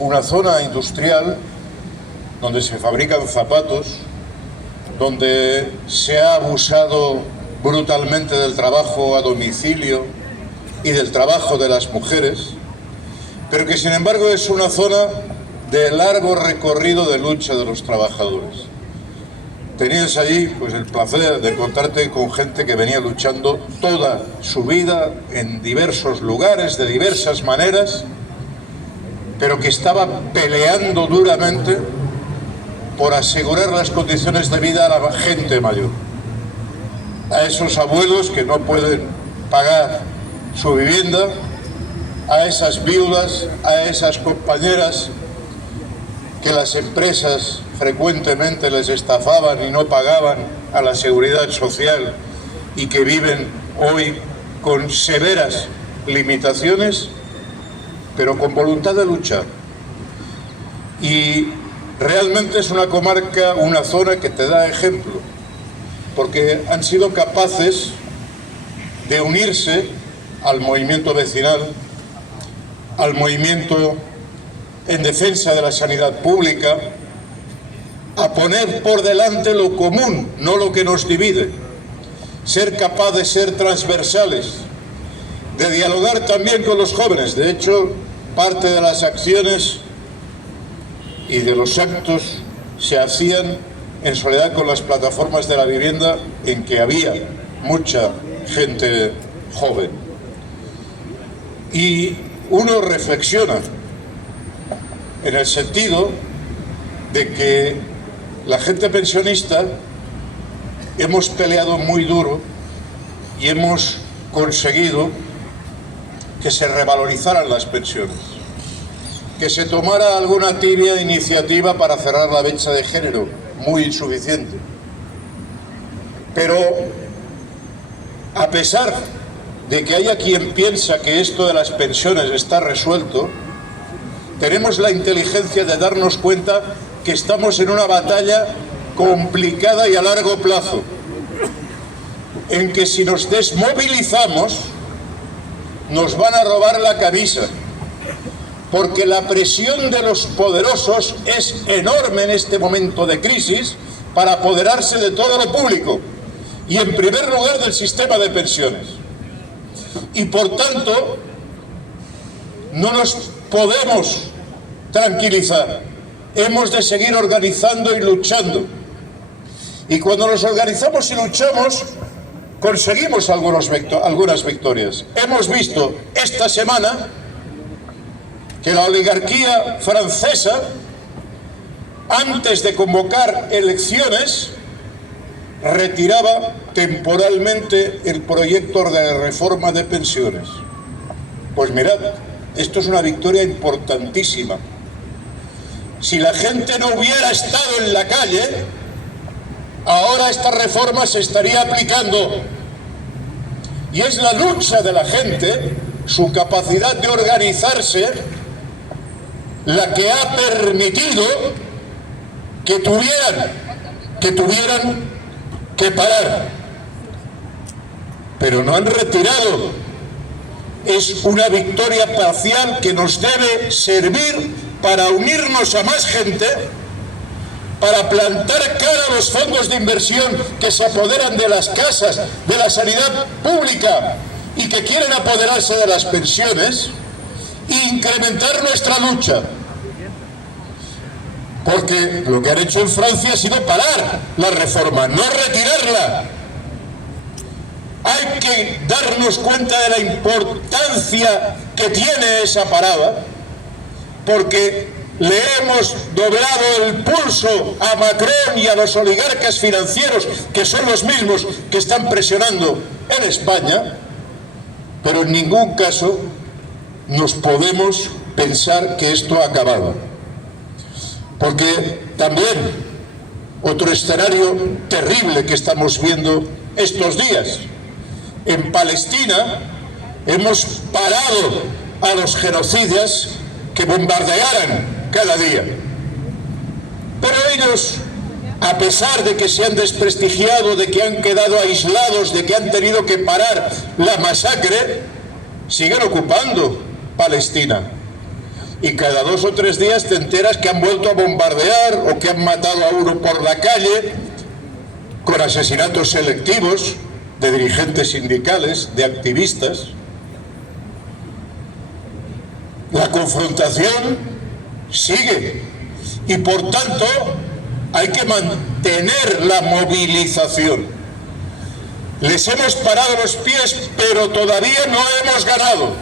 una zona industrial donde se fabrican zapatos, donde se ha abusado brutalmente del trabajo a domicilio y del trabajo de las mujeres, pero que sin embargo es una zona de largo recorrido de lucha de los trabajadores. Tenías allí pues el placer de encontrarte con gente que venía luchando toda su vida en diversos lugares, de diversas maneras, pero que estaba peleando duramente por asegurar las condiciones de vida a la gente mayor, a esos abuelos que no pueden pagar su vivienda, a esas viudas, a esas compañeras que las empresas frecuentemente les estafaban y no pagaban a la seguridad social y que viven hoy con severas limitaciones, pero con voluntad de luchar. Y realmente es una comarca, una zona que te da ejemplo, porque han sido capaces de unirse al movimiento vecinal, al movimiento en defensa de la sanidad pública, a poner por delante lo común, no lo que nos divide, ser capaz de ser transversales, de dialogar también con los jóvenes. De hecho, parte de las acciones y de los actos se hacían en soledad con las plataformas de la vivienda en que había mucha gente joven. Y uno reflexiona en el sentido de que la gente pensionista hemos peleado muy duro y hemos conseguido que se revalorizaran las pensiones, que se tomara alguna tibia iniciativa para cerrar la brecha de género, muy insuficiente. Pero a pesar de que haya quien piensa que esto de las pensiones está resuelto, tenemos la inteligencia de darnos cuenta que estamos en una batalla complicada y a largo plazo, en que si nos desmovilizamos nos van a robar la camisa, porque la presión de los poderosos es enorme en este momento de crisis para apoderarse de todo lo público y en primer lugar del sistema de pensiones. Y por tanto no nos podemos tranquilizar, hemos de seguir organizando y luchando. Y cuando nos organizamos y luchamos, conseguimos algunas victorias. Hemos visto esta semana que la oligarquía francesa, antes de convocar elecciones, retiraba temporalmente el proyecto de reforma de pensiones. Pues mirad, esto es una victoria importantísima. Si la gente no hubiera estado en la calle, ahora esta reforma se estaría aplicando. Y es la lucha de la gente, su capacidad de organizarse, la que ha permitido que tuvieran que parar. Pero no han retirado. Es una victoria parcial que nos debe servir para unirnos a más gente, para plantar cara a los fondos de inversión que se apoderan de las casas, de la sanidad pública y que quieren apoderarse de las pensiones, e incrementar nuestra lucha. Porque lo que han hecho en Francia ha sido parar la reforma, no retirarla. Hay que darnos cuenta de la importancia que tiene esa parada, porque le hemos doblado el pulso a Macron y a los oligarcas financieros, que son los mismos que están presionando en España, pero en ningún caso nos podemos pensar que esto ha acabado. Porque también otro escenario terrible que estamos viendo estos días. En Palestina hemos parado a los genocidas que bombardearan cada día. Pero ellos, a pesar de que se han desprestigiado, de que han quedado aislados, de que han tenido que parar la masacre, siguen ocupando Palestina. y cada 2 o 3 días te enteras que han vuelto a bombardear o que han matado a uno por la calle, con asesinatos selectivos de dirigentes sindicales, de activistas. La confrontación sigue y por tanto hay que mantener la movilización. Les hemos parado los pies, pero todavía no hemos ganado.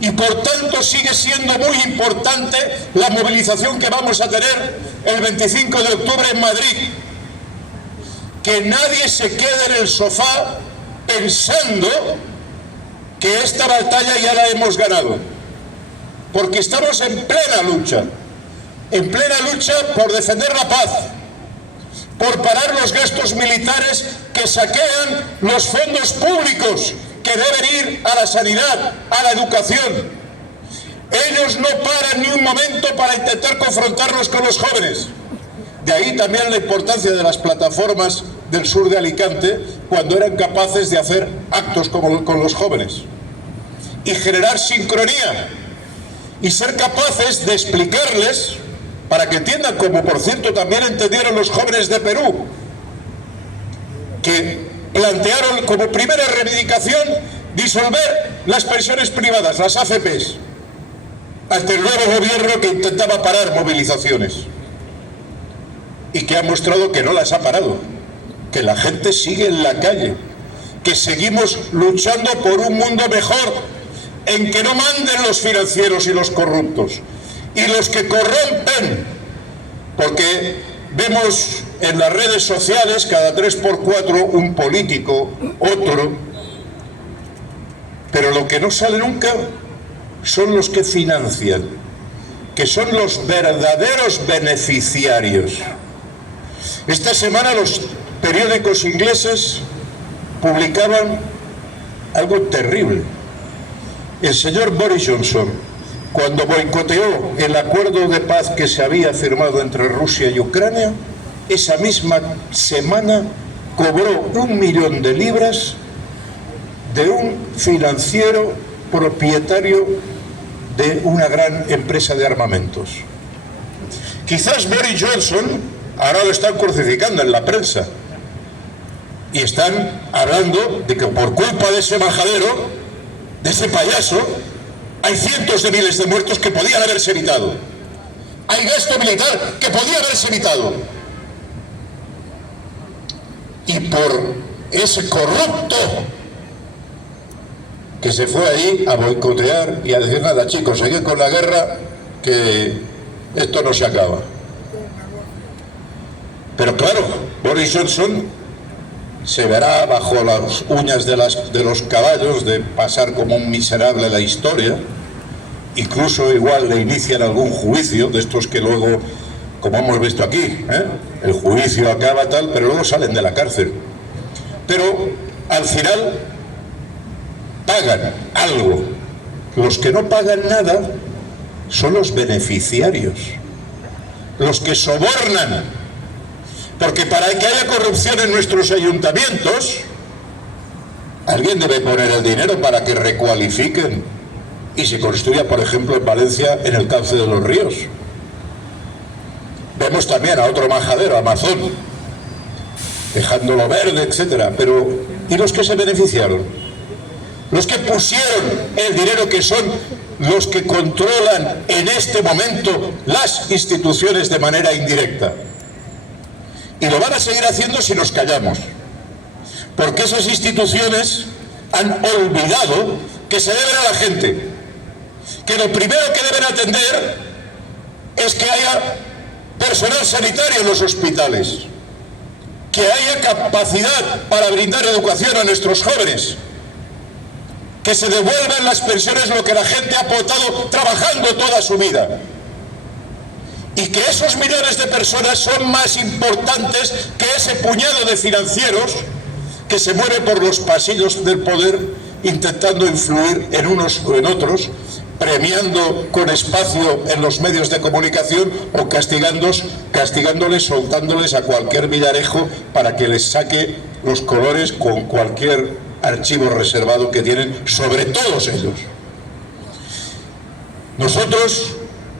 Y por tanto sigue siendo muy importante la movilización que vamos a tener el 25 de octubre en Madrid. Que nadie se quede en el sofá pensando que esta batalla ya la hemos ganado. Porque estamos en plena lucha por defender la paz, por parar los gastos militares que saquean los fondos públicos que deben ir a la sanidad, a la educación. Ellos no paran ni un momento para intentar confrontarnos con los jóvenes. De ahí también la importancia de las plataformas del sur de Alicante, cuando eran capaces de hacer actos como con los jóvenes y generar sincronía y ser capaces de explicarles, para que entiendan, como por cierto también entendieron los jóvenes de Perú, que plantearon como primera reivindicación disolver las pensiones privadas, las AFPs, ante el nuevo gobierno que intentaba parar movilizaciones y que ha mostrado que no las ha parado, que la gente sigue en la calle, que seguimos luchando por un mundo mejor, en que no manden los financieros y los corruptos y los que corrompen, porque vemos en las redes sociales cada 3x4 un político, otro, pero lo que no sale nunca son los que financian, que son los verdaderos beneficiarios. Esta semana los periódicos ingleses publicaban algo terrible. El señor Boris Johnson, cuando boicoteó el acuerdo de paz que se había firmado entre Rusia y Ucrania, esa misma semana cobró 1 millón de libras de un financiero propietario de una gran empresa de armamentos. Quizás Boris Johnson ahora lo están crucificando en la prensa y están hablando de que por culpa de ese majadero, de ese payaso, hay cientos de miles de muertos que podían haberse evitado. Hay gasto militar que podía haberse evitado. Y por ese corrupto que se fue ahí a boicotear y a decir, nada chicos, seguid con la guerra, que esto no se acaba. Pero claro, Boris Johnson se verá bajo las uñas de los caballos de pasar como un miserable la historia. Incluso igual le inician algún juicio de estos que luego, como hemos visto aquí, el juicio acaba tal, pero luego salen de la cárcel. Pero al final pagan algo. Los que no pagan nada son los beneficiarios, los que sobornan. Porque para que haya corrupción en nuestros ayuntamientos, alguien debe poner el dinero para que recualifiquen y se construya, por ejemplo, en Valencia, en el cauce de los ríos. Vemos también a otro majadero, Amazon, dejándolo verde, etcétera. Pero ¿y los que se beneficiaron? Los que pusieron el dinero, que son los que controlan en este momento las instituciones de manera indirecta. Y lo van a seguir haciendo si nos callamos. Porque esas instituciones han olvidado que se deben a la gente. Que lo primero que deben atender es que haya personal sanitario en los hospitales. Que haya capacidad para brindar educación a nuestros jóvenes. Que se devuelvan las pensiones, lo que la gente ha aportado trabajando toda su vida. Y que esos millones de personas son más importantes que ese puñado de financieros que se mueve por los pasillos del poder intentando influir en unos o en otros, premiando con espacio en los medios de comunicación o castigándoles, soltándoles a cualquier villarejo para que les saque los colores con cualquier archivo reservado que tienen sobre todos ellos. Nosotros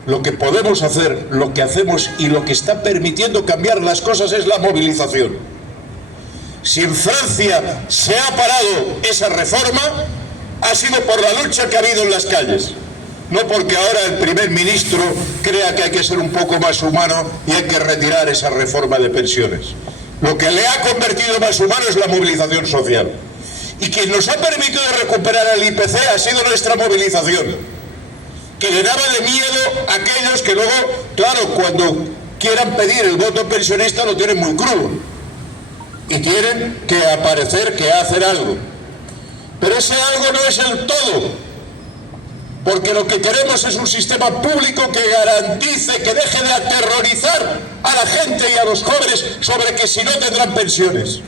lo que podemos hacer, lo que hacemos y lo que está permitiendo cambiar las cosas es la movilización. Si en Francia se ha parado esa reforma, ha sido por la lucha que ha habido en las calles. No porque ahora el primer ministro crea que hay que ser un poco más humano y hay que retirar esa reforma de pensiones. Lo que le ha convertido más humano es la movilización social. Y quien nos ha permitido recuperar el IPC ha sido nuestra movilización, que llenaba de miedo a aquellos que luego, claro, cuando quieran pedir el voto pensionista lo tienen muy crudo y tienen que aparecer que hacer algo. Pero ese algo no es el todo. Porque lo que queremos es un sistema público que garantice, que deje de aterrorizar a la gente y a los jóvenes sobre que si no tendrán pensiones.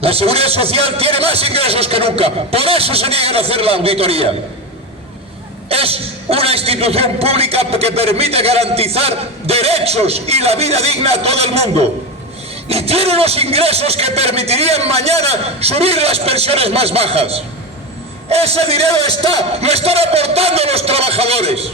La Seguridad Social tiene más ingresos que nunca, por eso se niegan a hacer la auditoría. Es una institución pública que permite garantizar derechos y la vida digna a todo el mundo. Y tiene unos ingresos que permitirían mañana subir las pensiones más bajas. Ese dinero lo están aportando los trabajadores.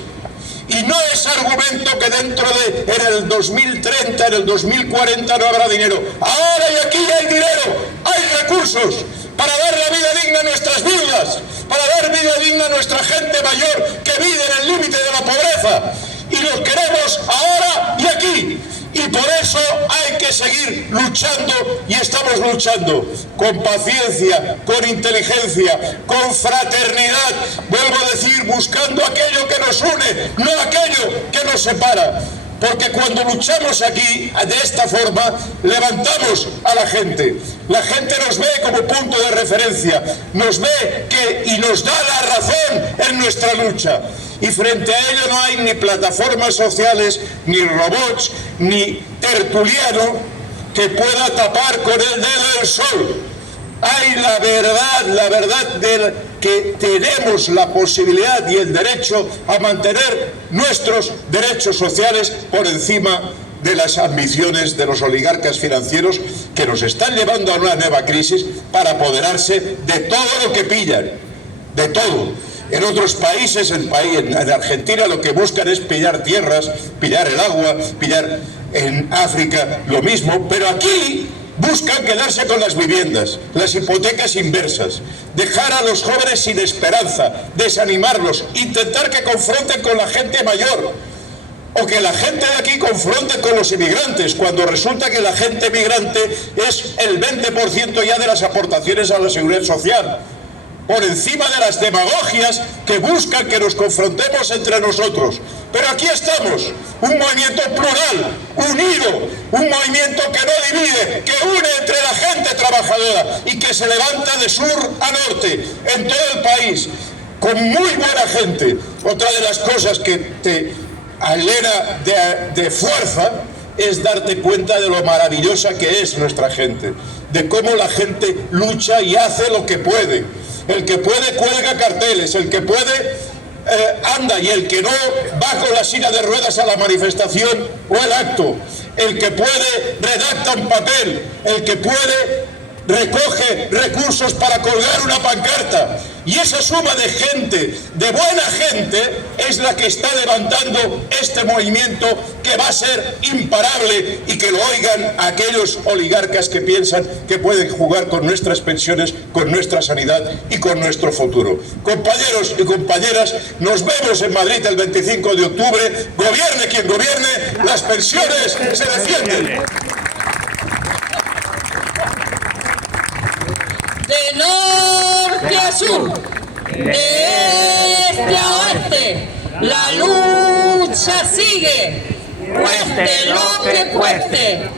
Y no es argumento que dentro de, en el 2030, en el 2040 no habrá dinero. Ahora y aquí hay dinero, hay recursos para dar la vida digna a nuestras viudas, para dar vida digna a nuestra gente mayor que vive en el límite de la pobreza. Y los queremos ahora y aquí. Y por eso hay que seguir luchando y estamos luchando con paciencia, con inteligencia, con fraternidad. Vuelvo a decir, buscando aquello que nos une, no aquello que nos separa. Porque cuando luchamos aquí, de esta forma, levantamos a la gente. La gente nos ve como punto de referencia, nos ve y nos da la razón en nuestra lucha. Y frente a ello no hay ni plataformas sociales, ni robots, ni tertuliano que pueda tapar con el dedo el sol. Hay la verdad de que tenemos la posibilidad y el derecho a mantener nuestros derechos sociales por encima de las ambiciones de los oligarcas financieros que nos están llevando a una nueva crisis para apoderarse de todo lo que pillan, de todo. En otros países, en Argentina, lo que buscan es pillar tierras, pillar el agua, pillar en África lo mismo, pero aquí buscan quedarse con las viviendas, las hipotecas inversas, dejar a los jóvenes sin esperanza, desanimarlos, intentar que confronten con la gente mayor, o que la gente de aquí confronte con los inmigrantes, cuando resulta que la gente migrante es el 20% ya de las aportaciones a la seguridad social, por encima de las demagogias que buscan que nos confrontemos entre nosotros. Pero aquí estamos, un movimiento plural, unido, un movimiento que no divide, que une entre la gente trabajadora y que se levanta de sur a norte en todo el país, con muy buena gente. Otra de las cosas que te llena de fuerza es darte cuenta de lo maravillosa que es nuestra gente, de cómo la gente lucha y hace lo que puede. El que puede cuelga carteles, el que puede anda, y el que no va con la silla de ruedas a la manifestación o el acto. El que puede redacta un papel, el que puede recoge recursos para colgar una pancarta. Y esa suma de gente, de buena gente, es la que está levantando este movimiento que va a ser imparable, y que lo oigan aquellos oligarcas que piensan que pueden jugar con nuestras pensiones, con nuestra sanidad y con nuestro futuro. Compañeros y compañeras, nos vemos en Madrid el 25 de octubre. Gobierne quien gobierne, las pensiones se defienden. De norte a sur, de este a oeste, la lucha sigue, cueste lo que cueste.